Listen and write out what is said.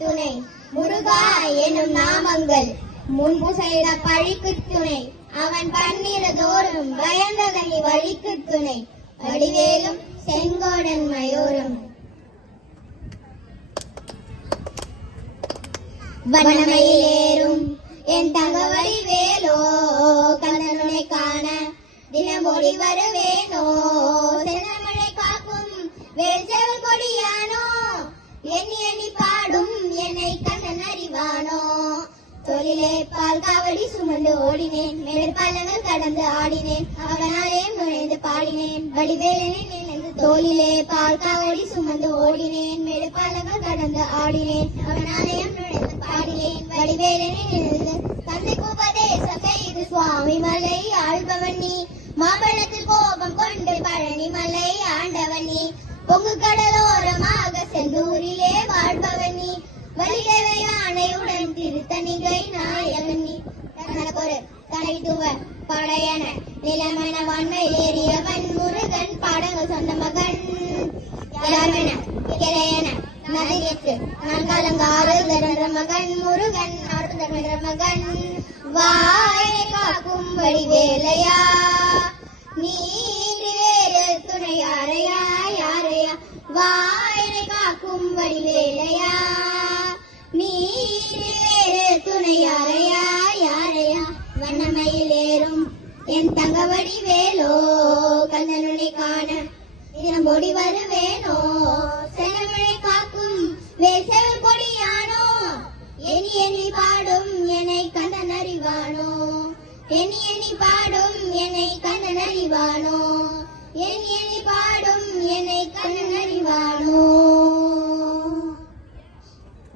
துணை முருகா எனும் நாமங்கள் முன்பு செய்த பழிக்கு துணை அவன் பன்னிரதோறும் பயந்ததனி வழிக்கு துணை வடிவேலும் செங்கோடன் மயூரும் வனமையிலேறும் என் தங்கவடி வேலோ கண்ணனுனை காண தினமொழி வருவேனோ சென்னமழை காக்கும் வேல்செவல் கொடியானோ எண்ணி எண்ணி பாடும் என்னை கண்ணன் அறிவானோ தொழிலே பால் காவடி சுமந்து ஓடினேன் மேற்பள்ளங்கள் கடந்து ஆடினேன் அவனாலே நுழைந்து பாடினேன் வடிவேலனை நினைந்து தோளிலே பால் காவடி சுமந்து ஓடினேன் மேற்பள்ளங்கள் கடந்து ஆடினேன் அவனாலயம் நுழைந்து பாடினேன் வடிவேலனை நினைந்து தந்தைக்கு உபதேசம் செய்து சுவாமி மலை ஆள்பவன் நீ மாம்பழத்தில் கோபம் கொண்டு பழனி மலை ஆண்டவன் நீ பொங்கு கடலோரமாக செந்தூரிலே வாழ்பவன் நீ வலிகவை ஆணையுடன் திருத்தணிகை நாயகன் நீ தனக்கொரு தனைத்துவ படையன நிலமன வன்மை ஏறியவன் முருகன் பாடங்கள் சொந்த மகன் யார்வென கிளையன நதியற்று நான் கலங்காறு தருகிற மகன் முருகன் அருந்தமிழ மகன் வாயை காக்கும் வடிவேலையா நீ வேறு துணை யாரையா யாரையா வாயை காக்கும் வடிவேலையா நீ வேறு துணை யாரையா யாரையா வண்ணமையிலேறும் என் தங்கவடி வேலோ கண்ணனுனை காண தினம்பொடி வருவேனோ சென்னமழை காக்கும் வேசவல் கொடியானோ எண்ணி எண்ணி பாடும் என்னை கண்ணன் அறிவானோ எண்ணி எண்ணி பாடும் என்னை கண்ணன் அறிவானோ எண்ணி எண்ணி பாடும் என்னை கண்ணன் அறிவானோ